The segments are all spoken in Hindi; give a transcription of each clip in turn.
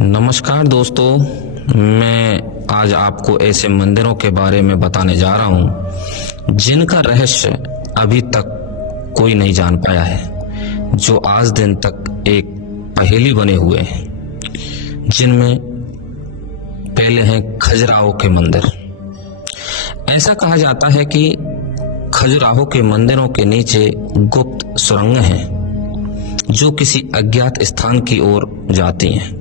नमस्कार दोस्तों, मैं आज आपको ऐसे मंदिरों के बारे में बताने जा रहा हूं जिनका रहस्य अभी तक कोई नहीं जान पाया है, जो आज दिन तक एक पहेली बने हुए हैं। जिनमें पहले हैं खजुराहो के मंदिर। ऐसा कहा जाता है कि खजुराहो के मंदिरों के नीचे गुप्त सुरंगें हैं जो किसी अज्ञात स्थान की ओर जाती हैं।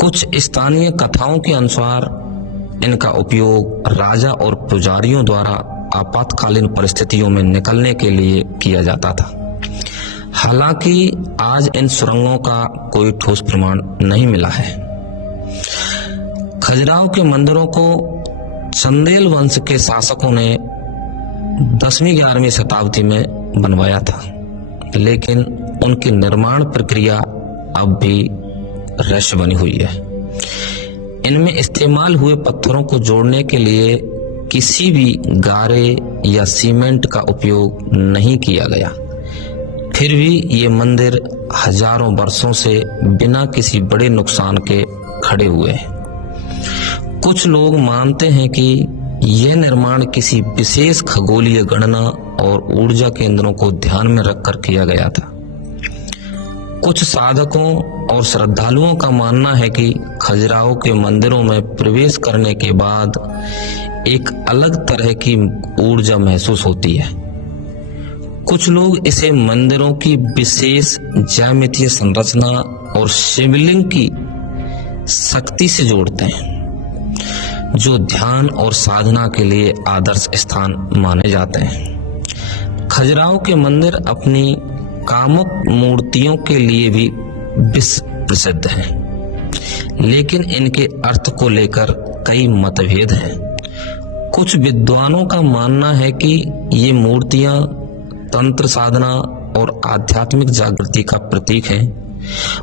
कुछ स्थानीय कथाओं के अनुसार इनका उपयोग राजा और पुजारियों द्वारा आपातकालीन परिस्थितियों में निकलने के लिए किया जाता था। हालांकि आज इन सुरंगों का कोई ठोस प्रमाण नहीं मिला है। खजुराहो के मंदिरों को चंदेल वंश के शासकों ने 10वीं-11वीं शताब्दी में बनवाया था, लेकिन उनकी निर्माण प्रक्रिया अब भी रहस्य बनी हुई है। इनमें इस्तेमाल हुए पत्थरों को जोड़ने के लिए किसी भी गारे या सीमेंट का उपयोग नहीं किया गया। फिर भी ये मंदिर हजारों वर्षों से बिना किसी बड़े नुकसान के खड़े हुए हैं। कुछ लोग मानते हैं कि यह निर्माण किसी विशेष खगोलीय गणना और ऊर्जा केंद्रों को ध्यान में रखकर किया गया था। कुछ साधकों और श्रद्धालुओं का मानना है कि खजुराहो के मंदिरों में प्रवेश करने के बाद एक अलग तरह की ऊर्जा महसूस होती है। कुछ लोग इसे मंदिरों की विशेष ज्यामितीय संरचना और शिवलिंग की शक्ति से जोड़ते हैं, जो ध्यान और साधना के लिए आदर्श स्थान माने जाते हैं। खजुराहो के मंदिर अपनी कामुक मूर्तियों के लिए भी विश्व प्रसिद्ध हैं, लेकिन इनके अर्थ को लेकर कई मतभेद हैं। कुछ विद्वानों का मानना है कि ये मूर्तियां तंत्र साधना और आध्यात्मिक जागृति का प्रतीक हैं।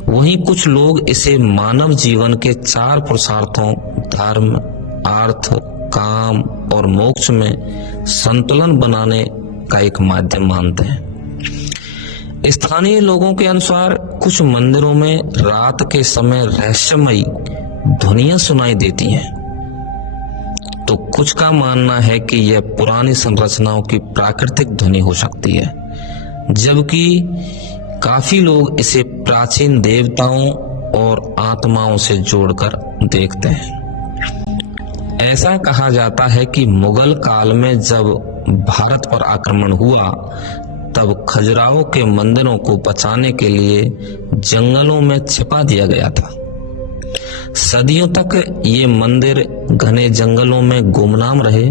वहीं कुछ लोग इसे मानव जीवन के 4 पुरुषार्थों धर्म, अर्थ, काम और मोक्ष में संतुलन बनाने का एक माध्यम मानते हैं। स्थानीय लोगों के अनुसार कुछ मंदिरों में रात के समय रहस्यमयी ध्वनियां सुनाई देती हैं, तो कुछ का मानना है कि यह पुरानी संरचनाओं की प्राकृतिक ध्वनि हो सकती है, जबकि काफी लोग इसे प्राचीन देवताओं और आत्माओं से जोड़कर देखते हैं। ऐसा कहा जाता है कि मुगल काल में जब भारत पर आक्रमण हुआ, तब खजुराहो के मंदिरों को बचाने के लिए जंगलों में छिपा दिया गया था। सदियों तक ये मंदिर घने जंगलों में गुमनाम रहे,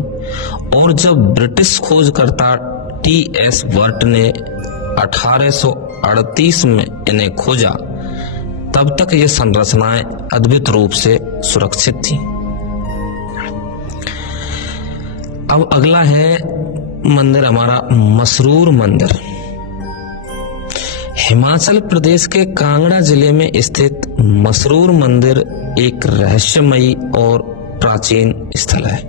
और जब ब्रिटिश खोजकर्ता टी.एस. वर्ट ने 1838 में इन्हें खोजा, तब तक ये संरचनाएं अद्भुत रूप से सुरक्षित थीं। अब अगला है मंदिर हमारा मसरूर मंदिर। हिमाचल प्रदेश के कांगड़ा जिले में स्थित मसरूर मंदिर एक रहस्यमयी और प्राचीन स्थल है,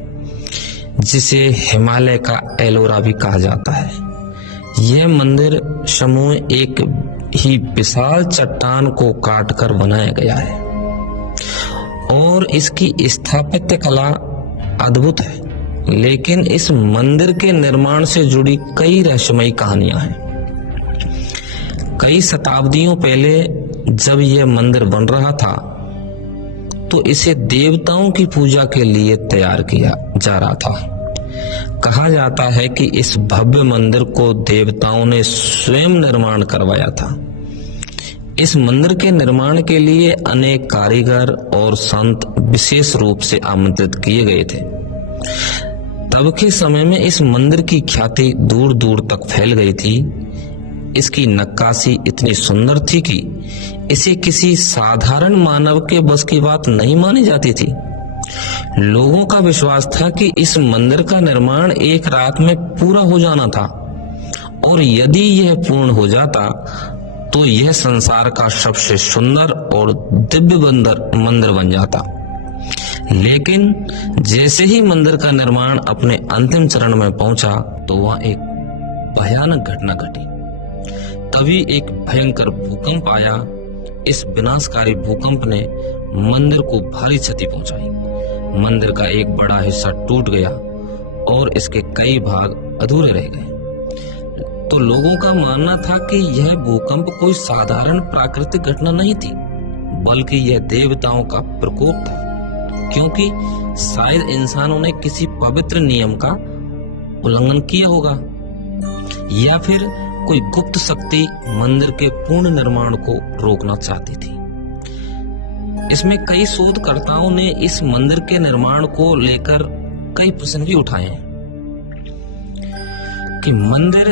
जिसे हिमालय का एलोरा भी कहा जाता है। यह मंदिर समूह एक ही विशाल चट्टान को काटकर बनाया गया है, और इसकी स्थापत्य कला अद्भुत है। लेकिन इस मंदिर के निर्माण से जुड़ी कई रहस्यमयी कहानियां हैं। कई शताब्दियों पहले जब यह मंदिर बन रहा था, तो इसे देवताओं की पूजा के लिए तैयार किया जा रहा था। कहा जाता है कि इस भव्य मंदिर को देवताओं ने स्वयं निर्माण करवाया था। इस मंदिर के निर्माण के लिए अनेक कारीगर और संत विशेष रूप से आमंत्रित किए गए थे। तब के समय में इस मंदिर की ख्याति दूर दूर तक फैल गई थी। इसकी नक्काशी इतनी सुंदर थी कि इसे किसी साधारण मानव के बस की बात नहीं मानी जाती थी। लोगों का विश्वास था कि इस मंदिर का निर्माण एक रात में पूरा हो जाना था, और यदि यह पूर्ण हो जाता तो यह संसार का सबसे सुंदर और दिव्य मंदिर बन जाता। लेकिन जैसे ही मंदिर का निर्माण अपने अंतिम चरण में पहुंचा, तो वहां एक भयानक घटना घटी। तभी एक भयंकर भूकंप आया। इस विनाशकारी भूकंप ने मंदिर को भारी क्षति पहुंचाई। मंदिर का एक बड़ा हिस्सा टूट गया और इसके कई भाग अधूरे रह गए। तो लोगों का मानना था कि यह भूकंप कोई साधारण प्राकृतिक घटना नहीं थी, बल्कि यह देवताओं का प्रकोप था, क्योंकि शायद इंसानों ने किसी पवित्र नियम का उल्लंघन किया होगा, या फिर कोई गुप्त शक्ति मंदिर के पूर्ण निर्माण को रोकना चाहती थी। इसमें कई शोधकर्ताओं ने इस मंदिर के निर्माण को लेकर कई प्रश्न भी उठाए हैं कि मंदिर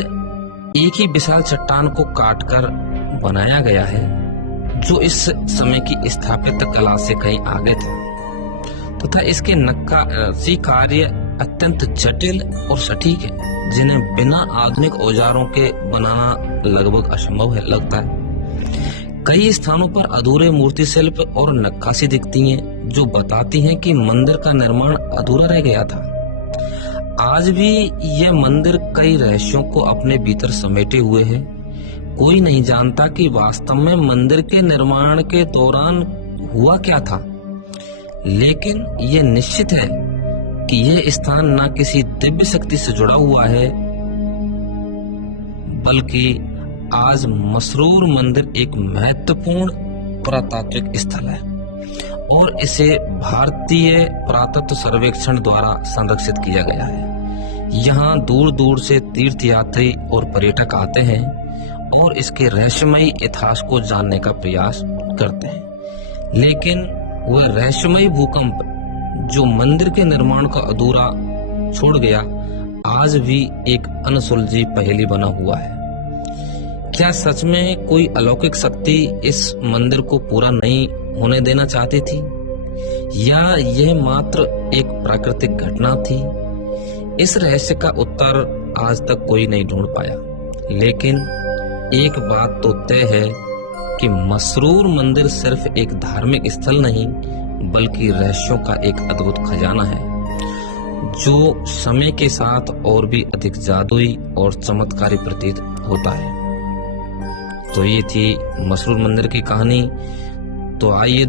एक ही विशाल चट्टान को काटकर बनाया गया है, जो इस समय की स्थापित कला से कहीं आगे था, तथा इसके नक्काशी कार्य अत्यंत जटिल और सटीक है, जिन्हें बिना आधुनिक औजारों के बनाना लगभग असंभव है लगता है। कई स्थानों पर अधूरे मूर्ति शिल्प और नक्काशी दिखती हैं, जो बताती हैं कि मंदिर का निर्माण अधूरा रह गया था। आज भी यह मंदिर कई रहस्यों को अपने भीतर समेटे हुए है। कोई नहीं जानता कि वास्तव में मंदिर के निर्माण के दौरान हुआ क्या था, लेकिन यह निश्चित है कि यह स्थान न किसी दिव्य शक्ति से जुड़ा हुआ है, बल्कि आज मसरूर मंदिर एक महत्वपूर्ण पुरातात्विक स्थल है और इसे भारतीय पुरातत्व सर्वेक्षण द्वारा संरक्षित किया गया है। यहाँ दूर दूर से तीर्थयात्री और पर्यटक आते हैं और इसके रहस्यमयी इतिहास को जानने का प्रयास करते हैं, लेकिन वह रहस्यमयी भूकंप जो मंदिर के निर्माण का अधूरा छोड़ गया, आज भी एक अनसुलझी पहेली बना हुआ है। क्या सच में कोई अलौकिक शक्ति इस मंदिर को पूरा नहीं होने देना चाहती थी, या यह मात्र एक प्राकृतिक घटना थी? इस रहस्य का उत्तर आज तक कोई नहीं ढूंढ पाया, लेकिन एक बात तो तय है कि मसरूर मंदिर सिर्फ एक धार्मिक स्थल नहीं, बल्कि रहस्यों का एक अद्भुत खजाना है, जो समय के साथ और भी अधिक जादुई और चमत्कारी प्रतीत होता है। तो ये थी मसरूर मंदिर की कहानी। तो आइए